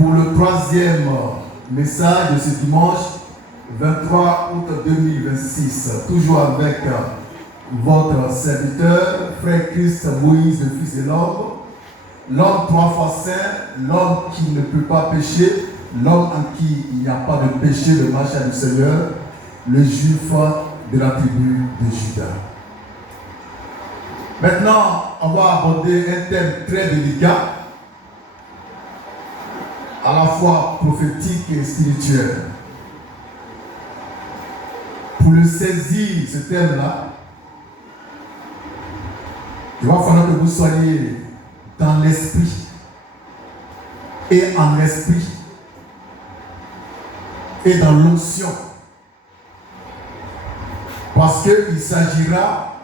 pour le troisième message de ce dimanche 23 août 2026, toujours avec votre serviteur, Frère Christ Moïse, le Fils de l'homme, l'homme 3 fois saint, l'homme qui ne peut pas pécher, l'homme en qui il n'y a pas de péché, le machin du Seigneur, le juif de la tribu de Juda. Maintenant, on va aborder un thème très délicat, à la fois prophétique et spirituel. Pour le saisir, ce thème-là, il va falloir que vous soyez dans l'esprit et en esprit et dans l'onction. Parce qu'il s'agira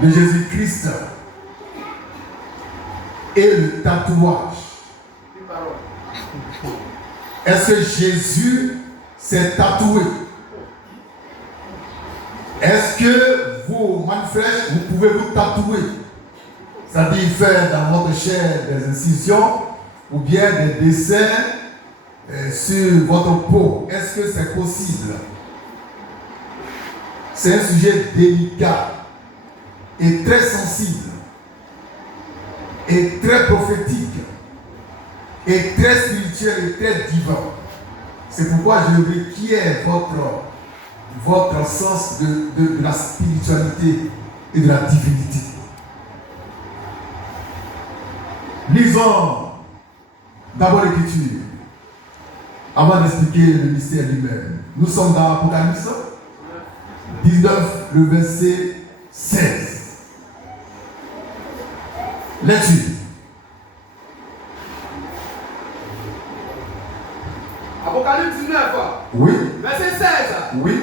de Jésus-Christ et le tatouage. Est-ce que Jésus s'est tatoué? Est-ce que vous, manifestes, vous pouvez vous tatouer? C'est-à-dire faire dans votre chair des incisions ou bien des dessins sur votre peau. Est-ce que c'est possible? C'est un sujet délicat et très sensible et très prophétique et très spirituel et très divin. C'est pourquoi je veux qui est votre sens de la spiritualité et de la divinité. Lisons d'abord l'Écriture avant d'expliquer le mystère lui-même. Nous sommes dans Apocalypse 19, le verset 16. Lecture. Apocalypse 19. Oui. Verset 16. Oui.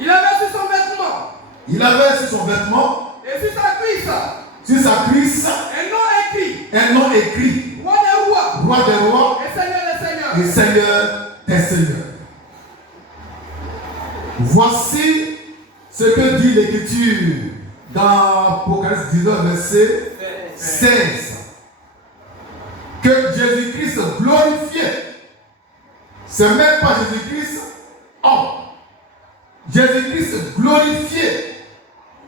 Il avait sur son vêtement. Il avait sur son vêtement. Et sur sa cuisse. Sur sa cuisse. Un nom écrit. Un nom écrit. Roi des rois. Roi des rois. Et Seigneur des seigneurs. Et Seigneur des seigneurs. Voici ce que dit l'Écriture dans Apocalypse 19, verset 16. Que Jésus-Christ glorifié. C'est même pas Jésus-Christ. Oh! Jésus-Christ glorifié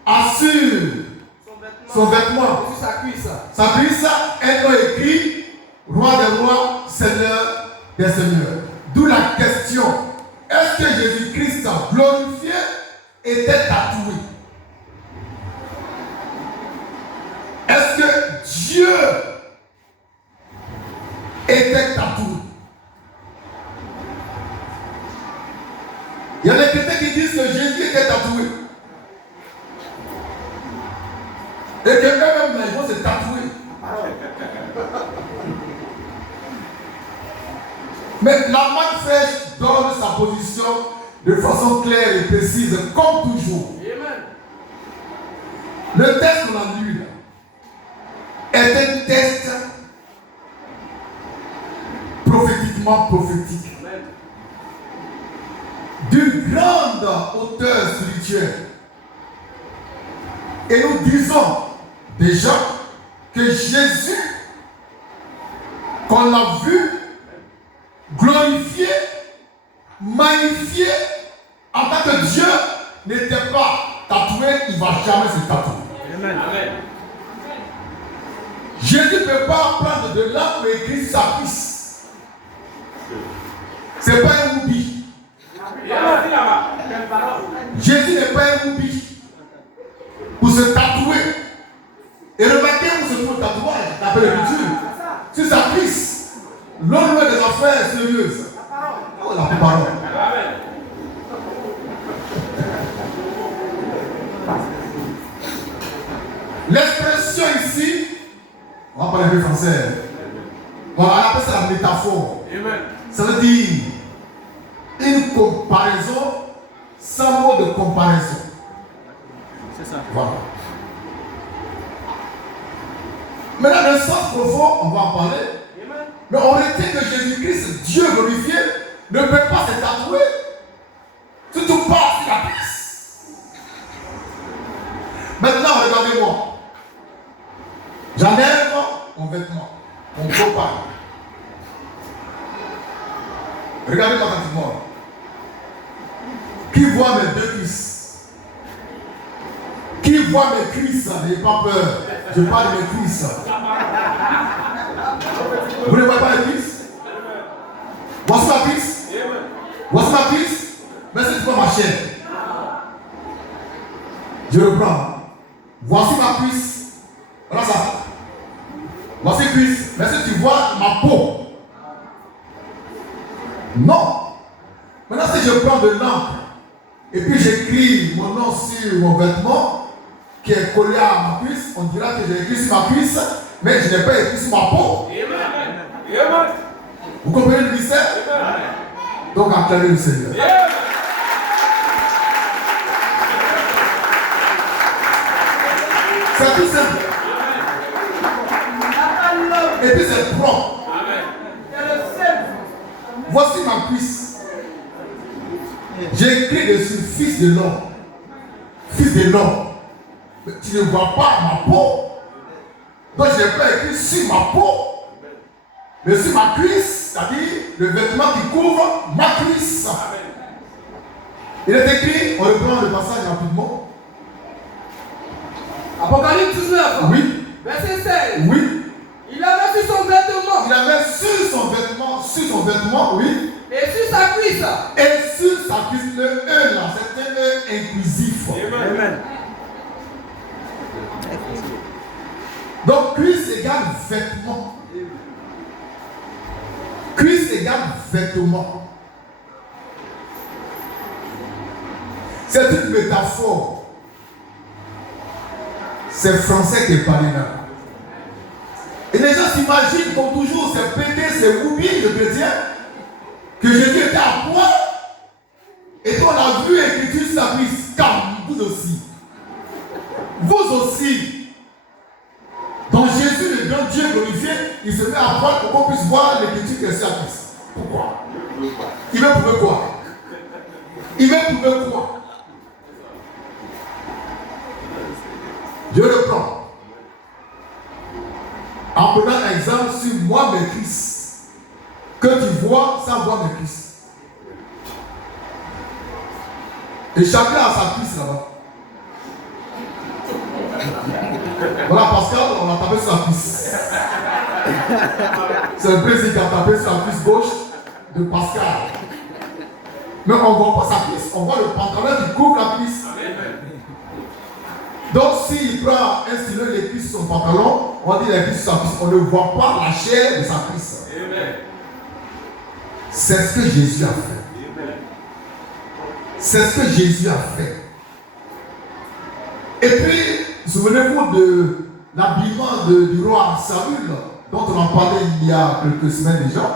assure son vêtement. Sur sa cuisse. Sa cuisse est écrit Roi des rois, Seigneur des seigneurs. D'où la question, est-ce que Jésus-Christ glorifié était tatoué? Est-ce que Dieu était tatoué? Il y a des chrétiens qui disent que Jésus était tatoué. Et que eux-mêmes, ils vont se tatouer. Mais la manifeste donne sa position de façon claire et précise, comme toujours. Amen. Le texte qu'on a lu là est un texte prophétiquement prophétique. Amen. D'une grande hauteur spirituelle. Et nous disons déjà que Jésus, qu'on a vu, glorifié, magnifié, en tant que Dieu n'était pas tatoué, il ne va jamais se tatouer. Amen. Amen. Jésus ne peut pas prendre de l'encre et écrire sa cuisse. Ce n'est pas un oubli. Jésus n'est pas un oubli pour se tatouer. Et remarquez où se trouve le tatouage, d'après l'Écriture. Sur sa cuisse. L'homme des affaires sérieuses. Oh, la parole. L'expression ici, on va parler un peu français. On appelle ça la métaphore. Amen. Ça veut dire une comparaison sans mot de comparaison. C'est ça. Voilà. Maintenant, le sens profond, on va en parler. Amen. Mais on retient que Jésus-Christ, Dieu glorifié, ne peut pas se tatouer. Surtout pas sur la cuisse. Maintenant, regardez-moi. J'enlève mon vêtement, mon beau pas. Regardez-moi attentivement. Qui voit mes deux cuisses? Qui voit mes cuisses? N'ayez pas peur. Je parle de mes cuisses. Vous ne voyez pas les cuisses? Voici ma cuisse. Voici ma cuisse. Mais c'est pas ma chair. Je reprends. Voici ma cuisse. Voilà ça. Voici cuisse. Mais si tu vois ma peau. Non. Maintenant, si je prends de l'encre et puis j'écris mon nom sur mon vêtement qui est collé à ma cuisse, on dira que j'ai écrit sur ma cuisse, mais je n'ai pas écrit sur ma peau. Vous comprenez le mystère? Donc acclamez le Seigneur. C'est tout simple. Et puis c'est propre. Voici ma cuisse. J'ai écrit dessus fils de l'homme. Fils de l'homme. Mais tu ne vois pas ma peau. Donc je n'ai pas écrit sur ma peau. Mais sur ma cuisse, c'est-à-dire le vêtement qui couvre ma cuisse. Il est écrit, on reprend le passage rapidement. Apocalypse 19. Oui. Verset 16. Oui. Il avait sur son vêtement. Il avait sur son vêtement, oui. Et sur sa cuisse. Et sur sa cuisse, le E là, c'est un E inclusif. Amen. Donc cuisse égale vêtement. Cuisse égale vêtement. C'est une métaphore. C'est français qui est parlé là. Et les gens s'imaginent comme toujours, c'est pété, c'est oublié de chrétien, que Jésus était à poil, et qu'on a vu écriture sur sa cuisse, car vous aussi. Vous aussi. Donc Jésus, le grand Dieu glorifié, il se met à poil pour qu'on puisse voir l'écriture qui est sur la cuisse. Pourquoi? Il veut prouver quoi? Il veut prouver quoi? Je reprends. En prenant un exemple sur moi, mes cuisses. Que tu vois sans voir mes cuisses. Et chacun a sa cuisse là-bas. Voilà, Pascal, on a tapé sur la cuisse. C'est un plaisir qui a tapé sur la cuisse gauche de Pascal. Mais on ne voit pas sa cuisse, on voit le pantalon qui couvre la cuisse. Donc s'il prend un stylo et les cuisses sur son pantalon, on dit les cuisses sur sa cuisse, on ne voit pas la chair de sa cuisse. C'est ce que Jésus a fait. C'est ce que Jésus a fait. Et puis, souvenez-vous de l'habillement du roi Saül, dont on en parlait il y a quelques semaines déjà,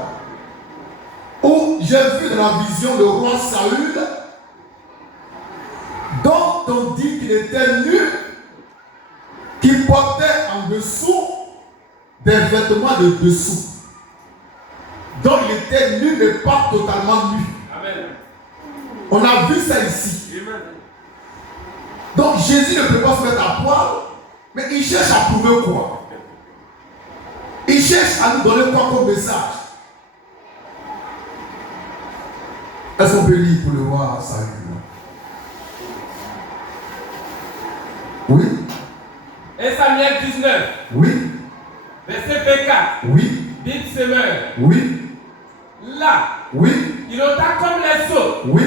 où j'ai vu dans la vision le roi Saül, dont on dit qu'il était nu, qu'il portait en dessous des vêtements de dessous. Donc il était nu, mais pas totalement nu. Amen. On a vu ça ici. Amen. Donc Jésus ne peut pas se mettre à poil, mais il cherche à prouver quoi? Il cherche à nous donner quoi comme message? Est-ce qu'on peut lire pour le roi Saül? Oui. Et Samuel 19. Oui. Verset P4. Oui. Dit semeur. Oui. Là. Oui. Il ôta comme les autres. Oui.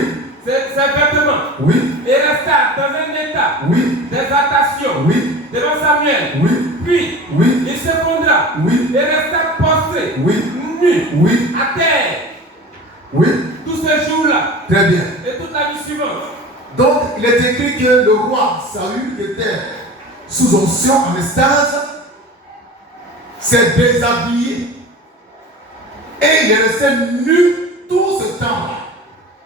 Ses vêtements. Oui. Et resta dans un état. Oui. D'exaltation. Oui. Devant Samuel. Oui. Puis. Oui. Il se fondra. Oui. Et resta prostré. Oui. Nu. Oui. À terre. Oui. Tous ces jours-là. Très bien. Et toute la nuit suivante. Donc, il est écrit que le roi Saül était sous onction en extase, s'est déshabillé et il est resté nu tout ce temps-là.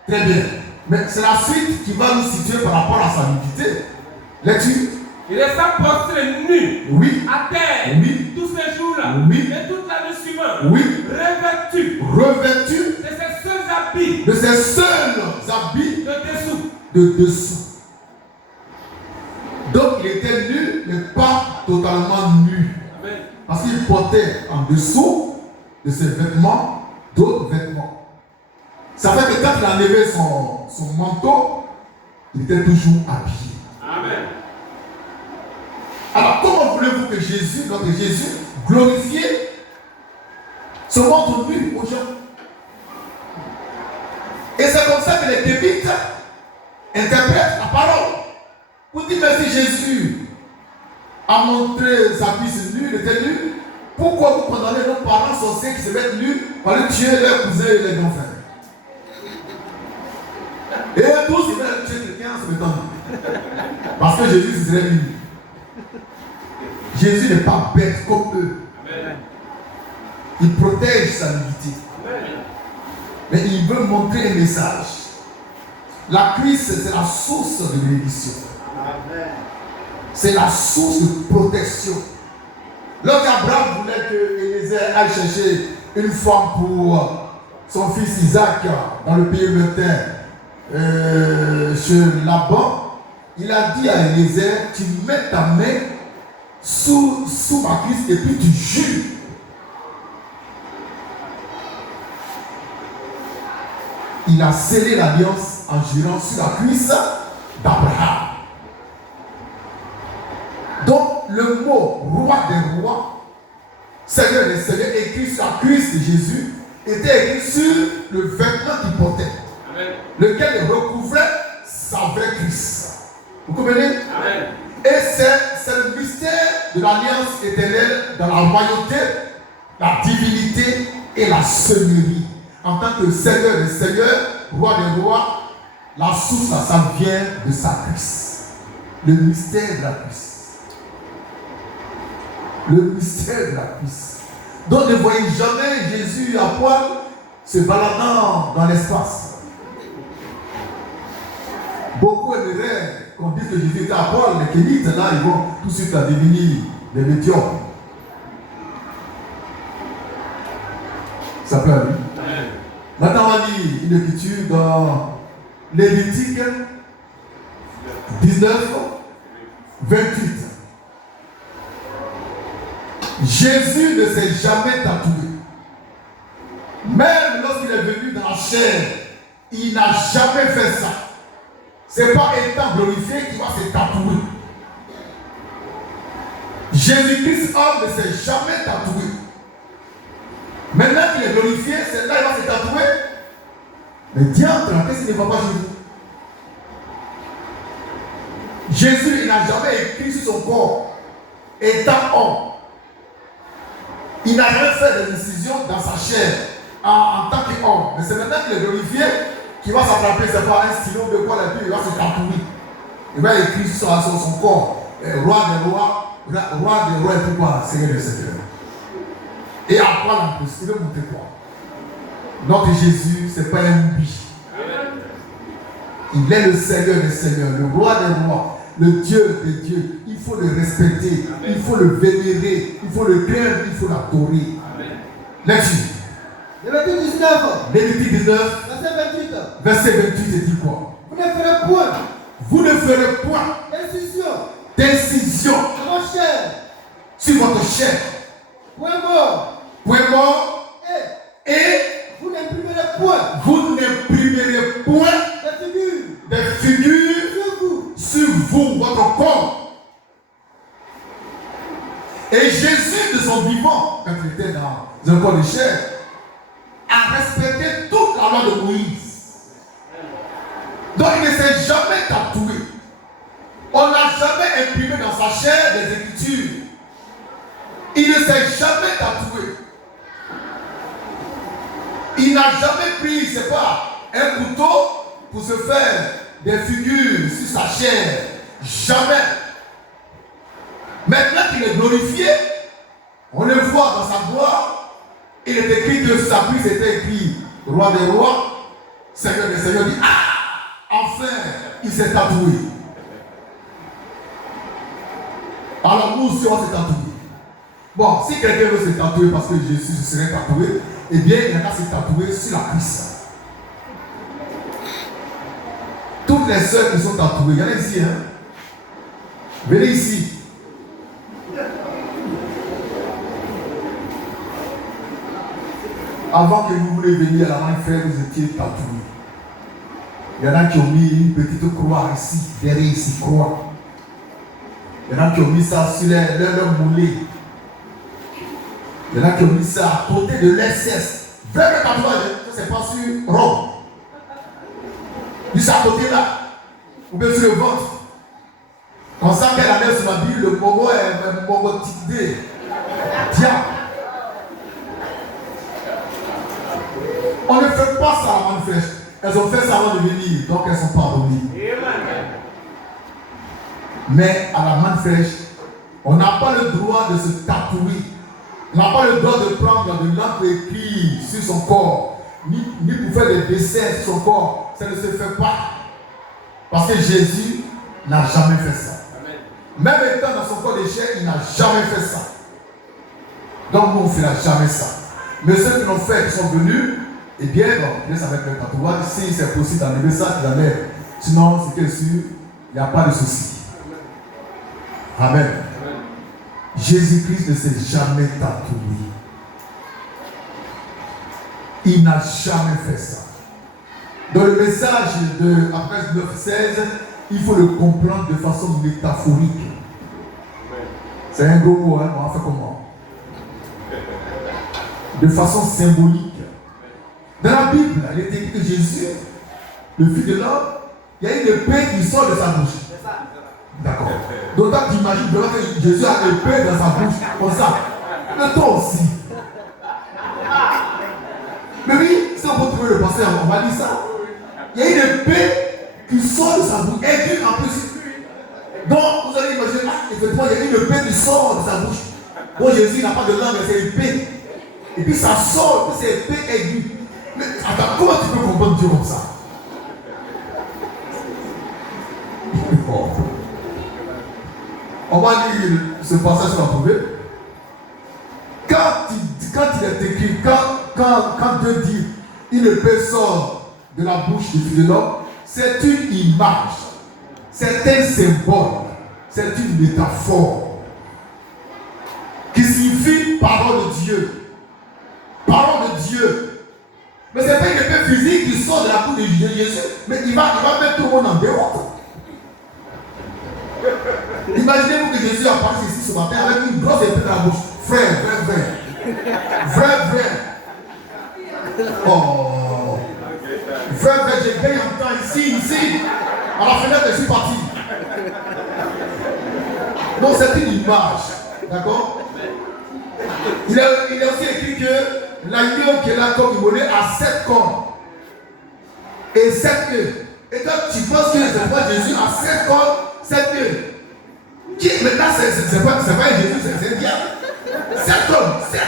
Très bien. Mais c'est la suite qui va nous situer par rapport à sa nudité. Lecture. Il resta prostré nu. Oui. À terre. Oui. Tous ces jours-là. Oui. Et toute la nuit suivante. Oui. Revêtu. Revêtu de ses seuls habits. de ses seuls habits De dessous. de dessous. Donc il était nu, mais pas totalement nu. Amen. Parce qu'il portait en dessous de ses vêtements d'autres vêtements. Ça fait que quand il a enlevé son manteau, il était toujours habillé. Amen. Alors, comment voulez-vous que Jésus, notre Jésus, glorifié, se montre nu aux gens? Et c'est comme ça que les Lévites interprètent la parole. Pour dire, mais si Jésus a montré sa cuisse nue, il était nu, pourquoi vous condamnez nos parents sorciers qui se mettent nus pour aller tuer leurs cousins et leurs grands frères? Et tous, ils veulent tuer quelqu'un en se mettant nu. Parce que Jésus se serait nu. Jésus n'est pas bête comme eux. Amen. Il protège sa nudité. Amen. Mais il veut montrer un message. La cuisse, c'est la source de bénédiction. C'est la source de protection. Lorsqu'Abraham voulait que Élisée aille chercher une femme pour son fils Isaac dans le pays lointain, chez Laban, il a dit à Élisée, tu mets ta main sous ma cuisse et puis tu jures. Il a scellé l'alliance en jurant sur la cuisse d'Abraham. Donc le mot roi des rois, Seigneur des seigneurs, écrit sur la cuisse de Jésus, était écrit sur le vêtement qu'il portait. Amen. Lequel recouvrait sa vraie cuisse. Vous comprenez? Amen. Et c'est le mystère de l'alliance éternelle dans la royauté, la divinité et la seigneurie. En tant que Seigneur des seigneurs, roi des rois, la source, ça vient de sa cuisse. Le mystère de la cuisse. Le mystère de la cuisse. Donc ne voyez jamais Jésus à poil se baladant dans l'espace. Beaucoup aimeraient qu'on dise que Jésus était à poil, les Kénites, là, ils vont tout de suite devenir des médiocres. Ça peut aller. Maintenant, on va lire une écriture dans Lévitique 19, 28. Jésus ne s'est jamais tatoué. Même lorsqu'il est venu dans la chair, il n'a jamais fait ça. Ce n'est pas étant glorifié qu'il va se tatouer. Jésus-Christ, homme, ne s'est jamais tatoué. Maintenant qu'il est glorifié, c'est là qu'il va se tatouer. Mais diable, qu'est-ce qu'il ne va pas Jésus? Jésus, il n'a jamais écrit sur son corps, étant homme. Il n'a jamais fait de décision dans sa chair en tant qu'homme. Mais c'est maintenant qu'il est glorifié qu'il va s'attraper, c'est pas un stylo de quoi la vie, il va se tatouer. Il va écrire sur son corps, roi des rois et tout quoi, Seigneur des seigneurs. Et après, il veut montrer quoi? Notre Jésus, ce n'est pas un oubli. Il est le Seigneur des seigneurs, le roi des rois, le Dieu des dieux. Il faut le respecter, il faut le vénérer, il faut le craindre, il faut l'adorer. Là-dessus. Lévitique 19. Lévitique 19. Verset 28. Verset 28, il dit quoi? Vous ne ferez point. Vous ne ferez point d'incision sur votre chair. Sur votre chair. Point mort. Point mort. Et vous n'imprimerez point. Vous n'imprimerez point des figures sur vous, votre corps. Et Jésus, de son vivant, quand il était dans un corps de chair, a respecté toute la loi de Moïse. Donc il ne s'est jamais tatoué. On n'a jamais imprimé dans sa chair des écritures. Il ne s'est jamais tatoué. Il n'a jamais pris, c'est pas, un couteau pour se faire des figures sur sa chair. Jamais. Maintenant qu'il est glorifié, on le voit dans sa gloire. Il est écrit que sa cuisse était écrit roi des rois, Seigneur des seigneurs. Dit enfin, il s'est tatoué. Alors nous aussi on s'est tatoué. Bon, si quelqu'un veut se tatouer parce que Jésus se serait tatoué, eh bien il a qu'à se tatouer sur la cuisse. Toutes les sœurs qui sont tatouées, il y en a ici, hein? Venez ici. Avant que vous voulez venir à la main frère, vous étiez tatoué. Il y en a qui ont mis une petite croix ici, derrière ici, croix. Il y en a qui ont mis ça sur leur moulet. Il y en a qui ont mis ça à côté de l'SS. Vrai tatouage, ça c'est pas sur Rome. Juste à côté là, ou bien sur le ventre. Quand ça qu'elle a sur ma Bible, le mogo est un mogo tidé. Diable. On ne fait pas ça à la manne fraîche. Elles ont fait ça avant de venir, donc elles sont pardonnées. Mais à la manne fraîche, on n'a pas le droit de se tatouer. On n'a pas le droit de prendre de l'encre écrite sur son corps, ni pour faire des dessins sur son corps. Ça ne se fait pas. Parce que Jésus n'a jamais fait ça. Même étant dans son corps de chair, il n'a jamais fait ça. Donc nous, on ne fera jamais ça. Mais ceux qui l'ont fait, qui sont venus, eh bien, bon, ça va être le tatouage. Si c'est possible d'enlever ça, ils enlèvent. Sinon, c'est que sûr, il n'y a pas de souci. Amen. Jésus-Christ ne s'est jamais tatoué. Il n'a jamais fait ça. Dans le message de Apocalypse 9:16, il faut le comprendre de façon métaphorique. C'est un gros mot, hein? On va faire comment? De façon symbolique. Dans la Bible, il est écrit que Jésus, le Fils de l'homme, il y a une épée qui sort de sa bouche. D'accord. Donc, tu imagines vraiment que Jésus a une épée dans sa bouche, comme ça. Mais toi aussi. Mais oui, si on peut trouver le passé, on va dire ça. Il y a une épée qui sort de sa bouche, aiguë en plus. Donc, vous allez imaginer, effectivement, il y a une épée qui sort de sa bouche. Bon, Jésus n'a pas de langue, c'est épée. Et puis ça sort, c'est épée aiguë. Mais attends, comment tu peux comprendre Dieu comme ça? On va lire ce passage qu'on a trouvé. Quand il est écrit, quand Dieu dit une épée sort de la bouche du Fils de l'homme, c'est une image, c'est un symbole, c'est une métaphore qui signifie parole de Dieu. Parole de Dieu. Mais ce n'est pas une épée physique qui sort de la bouche de Jésus, mais il va mettre tout le monde en dehors. Imaginez-vous que Jésus apparaisse ici ce matin avec une grosse épée dans la bouche. Frère. Oh. Frère, j'ai gagné en temps ici. À la fenêtre, je suis parti. Donc c'est une image. D'accord? Il est aussi écrit que l'agneau qui est là comme immolé a 7 cornes et 7 queues. Et quand tu penses que c'est Jésus a 7 cornes, 7 queues. Qui maintenant c'est pas Jésus, c'est un diable. 7 cornes, 7.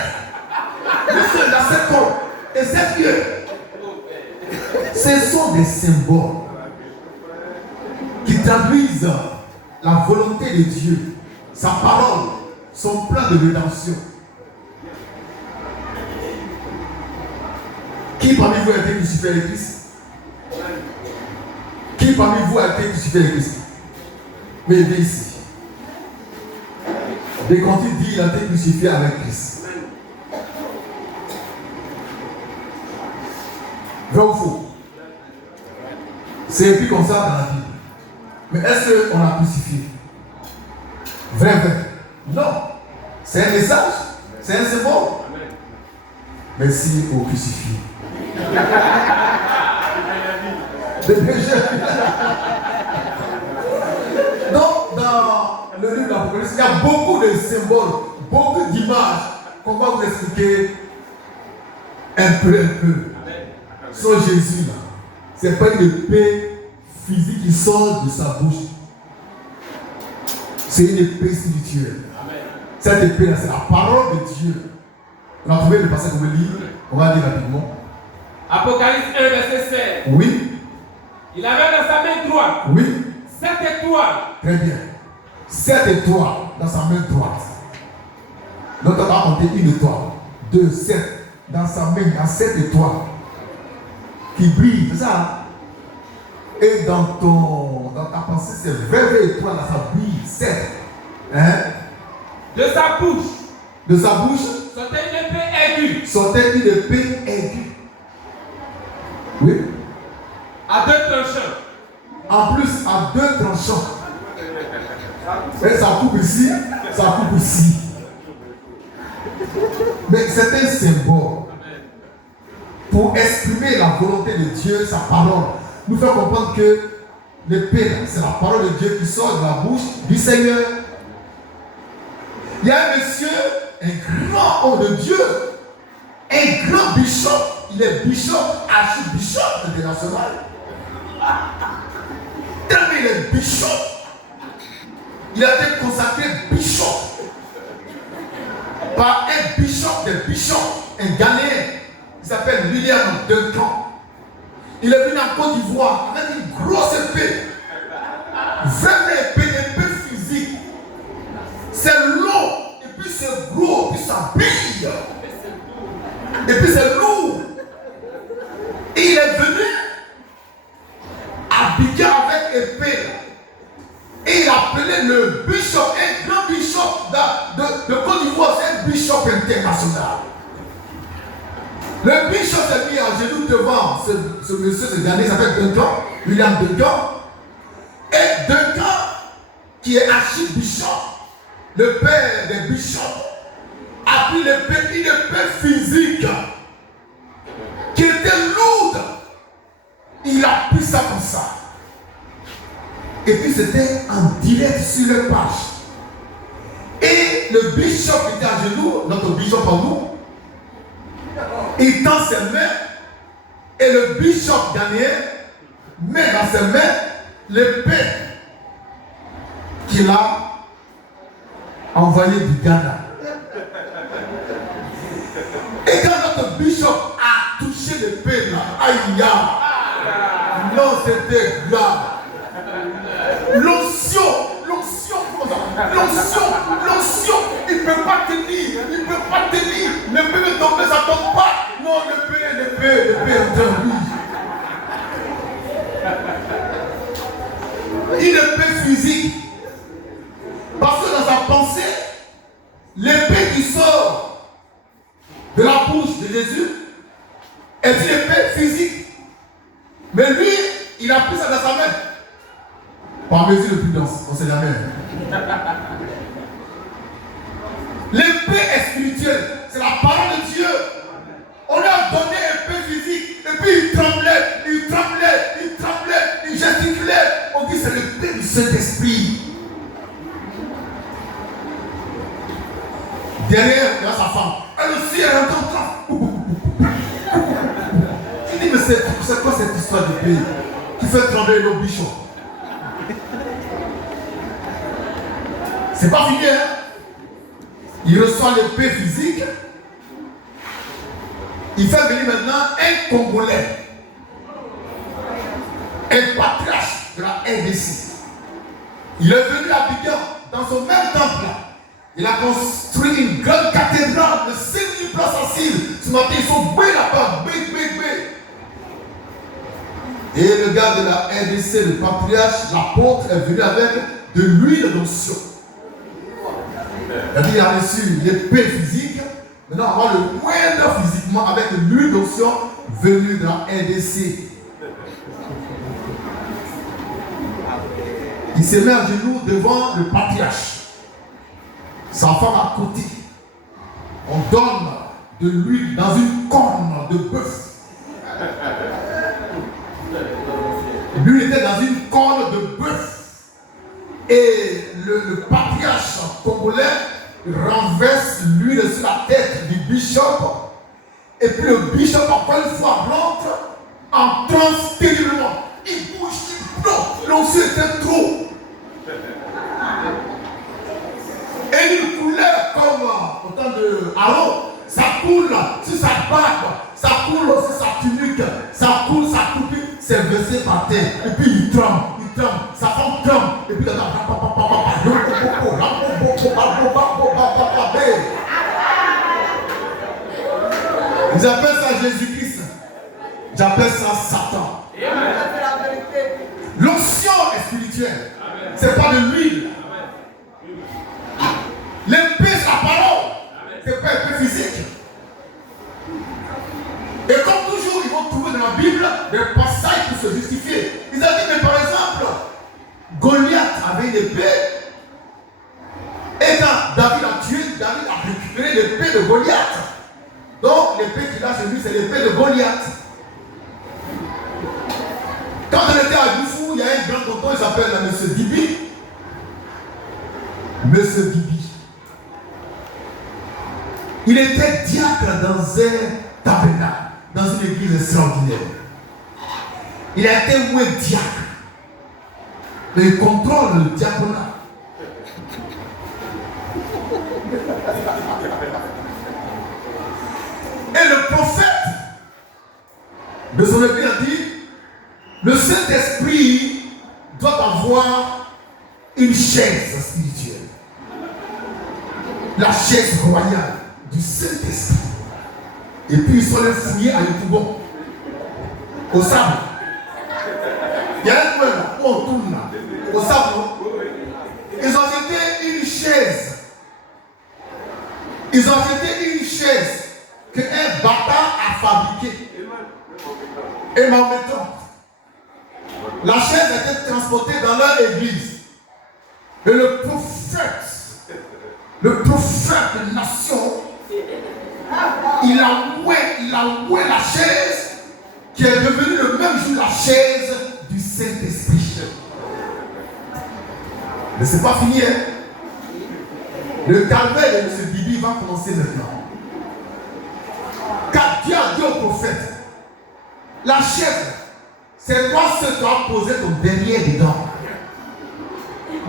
Monsieur, il a 7 cornes et 7 queues. Ce sont des symboles qui traduisent la volonté de Dieu, sa parole, son plan de rédemption. Qui parmi vous a été crucifié avec Christ? Qui parmi vous a été crucifié avec Christ? Mais il est ici. Et quand il dit qu'il a été crucifié avec Christ. Vrai ou faux? C'est écrit comme ça dans la Bible. Mais est-ce qu'on l'a crucifié? Vrai. Non. C'est un message. C'est un symbole. Merci au crucifié. Donc, dans le livre de l'Apocalypse, il y a beaucoup de symboles, beaucoup d'images qu'on va vous expliquer un peu. Sur Jésus, là. Ce n'est pas une épée physique qui sort de sa bouche. C'est une épée spirituelle. Cette épée-là, c'est la parole de Dieu. On a trouvé le passage qu'on veut lire. On va lire rapidement. Apocalypse 1, verset 16. Oui. Il avait dans sa main droite. Oui. 7 étoiles. Très bien. 7 étoiles dans sa main droite. Donc on va compter une étoile. 2, 7. Dans sa main, il y a 7 étoiles qui brillent. C'est ça. Et dans ta pensée, c'est vraie étoile dans sa brille. 7. Hein? De sa bouche. De sa bouche. Sortait une épée aiguë. Sortait une épée en plus à 2 tranchants. Et ça coupe ici, ça coupe ici. Mais c'est un symbole pour exprimer la volonté de Dieu, sa parole. Nous faire comprendre que l'épée, c'est la parole de Dieu qui sort de la bouche du Seigneur. Il y a un monsieur, un grand homme de Dieu, un grand bishop. Il est bishop, archibishop international. Tellement il est bishop, il a été consacré bishop par un bishop des bishops, un Ghanéen. Il s'appelle William Duncan. Il est venu en Côte d'Ivoire avec une grosse épée. Vraiment épée physique. C'est long, et puis c'est gros, et puis ça brille. Et puis c'est lourd. Et il est venu à Abidjan avec épée. Et il appelait le bishop, un grand bishop de Côte d'Ivoire, c'est un bishop international. Le bishop s'est mis à genoux devant ce monsieur, ce dernier, il s'appelle Duncan, William Duncan. Et Duncan, qui est archibishop, le père des bishops, a pris l'épée, une épée physique, qui était lourde. Il a pris ça comme ça. Et puis c'était en direct sur le page. Et le bishop était à genoux, notre bishop en nous. Il tend ses mains. Et le bishop ghanéen met dans ses mains l'épée qu'il a envoyée du Ghana. Et quand notre bishop a touché l'épée là, aïe, non, c'était grave. L'onction, il ne peut pas tenir, l'épée ne tombe, ça ne tombe pas. Non, l'épée est tombée. Une épée physique. Parce que dans sa pensée, l'épée qui sort de la bouche de Jésus est une épée physique. Mais lui, il a pris ça dans sa main. Par mesure de prudence, on ne sait jamais. L'épée est spirituelle, c'est la parole de Dieu. On lui a donné épée physique, et puis il tremblait, il gesticulait. On dit c'est l'épée du Saint-Esprit. Derrière, il y a sa femme. Elle aussi, elle entend. Tu dis, mais c'est quoi cette histoire d'épée qui fait trembler nos bichons? C'est pas fini, hein? Il reçoit l'épée physique. Il fait venir maintenant un Congolais, un patriarche de la RDC. Il est venu à Abidjan, dans son même temple. Il a construit une grande cathédrale de 5000 places assises. Ce matin, ils sont boués là-bas, Et le gars de la RDC, le patriarche, l'apôtre, est venu avec de l'huile d'onction. Il a reçu l'épée physique. Maintenant, on va le moindre physiquement avec l'huile d'onction venue de la RDC. Il se met à genoux devant le patriarche. Sa femme à côté. On donne de l'huile dans une corne de bœuf. Lui était dans une corne de bœuf. Et le patriarche congolais renverse l'huile sur la tête du bishop. Et puis le bishop, encore une fois, rentre en transe terriblement. Il bouge, il plonge. L'onction était trop. Et une couleur comme au temps de Aaron, ça coule sur sa barbe, ça coule sur sa tunique, ça coule, ça coupe, c'est versé par terre. Et puis il tremble, sa femme tremble. Et puis il Ils appellent ça Jésus-Christ. J'appelle ça Satan. L'onction est spirituelle. C'est pas de l'huile. L'épée, c'est la parole. C'est pas l'épée physique. Et comme toujours, ils vont trouver dans la Bible des passages pour se justifier. Ils ont dit, mais par exemple, Goliath avait une épée. Et quand David a tué, David a récupéré l'épée de Goliath. Donc l'épée qu'il a chez lui, c'est l'épée de Goliath. Quand on était à Youfou, il y a un grand tonton, il s'appelle M. Dibi. M. Dibi. Il était diacre dans un tabernacle, dans une église extraordinaire. Il a été moins diacre. Mais il contrôle le diaconat. Et le prophète de son église a dit, le Saint-Esprit doit avoir une chaise spirituelle. La chaise royale du Saint-Esprit. Et puis ils sont allés fouiller à Youtubon, au sable. Il y a un coin là, où on tourne là, au sable. Ils ont jeté une chaise. Ils ont jeté une chaise qu'un bâtard a fabriquée. Et Mahométan. La chaise a été transportée dans leur église. Et le prophète de nation, il a loué la chaise qui est devenue le même jour la chaise du Saint-Esprit. Mais c'est pas fini, hein? Le calvaire de M. Bibi va commencer maintenant. Car Dieu a dit au prophète, la chaise, c'est toi seul qui as posé ton derrière dedans.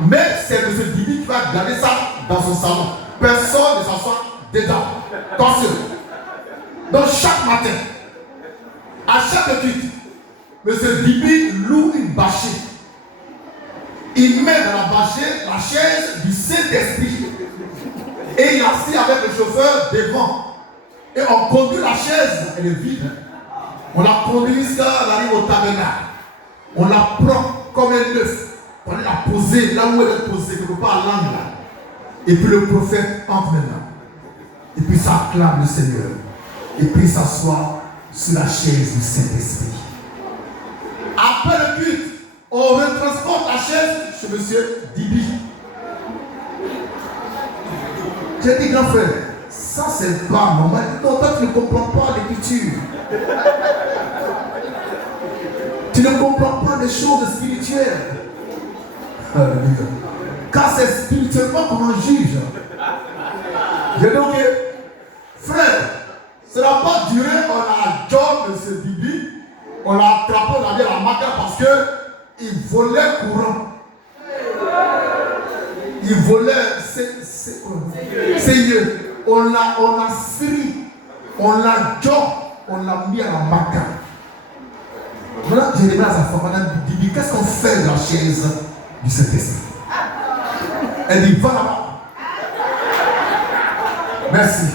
Mais c'est M. Bibi qui va garder ça dans son salon. Personne ne s'assoit dedans. Toi seul. Donc chaque matin, à chaque culte, M. Bibi loue une bâchée. Il met dans la bâchée la chaise du Saint-Esprit. Et il est assis avec le chauffeur devant. Et on conduit la chaise, elle est vide. On la conduit jusqu'à l'arrivée au tabernacle. On la prend comme un œuf. On va la poser là où elle est posée, quelque part à l'angle là. Et puis le prophète entre maintenant. Et puis ça acclame le Seigneur. Et puis il s'assoit sur la chaise du Saint-Esprit. Après le culte, on retransporte la chaise chez M. Dibi. J'ai dit, grand frère, ça c'est pas normal. Non, toi tu ne comprends pas l'écriture. Tu ne comprends pas les choses spirituelles. Alléluia. Car c'est spirituellement qu'on en juge. J'ai dit, ok, frère, ça n'a pas duré, on a John de ce Bibi, on l'a attrapé, on a mis à la maca parce qu'il volait courant. Il volait, c'est Dieu. On l'a serré, on l'a John, on l'a mis à la maca. Voilà, j'ai demandé à sa femme, madame Bibi, qu'est-ce qu'on fait de la chaise du Saint-Esprit? Elle dit, va là-bas. Merci.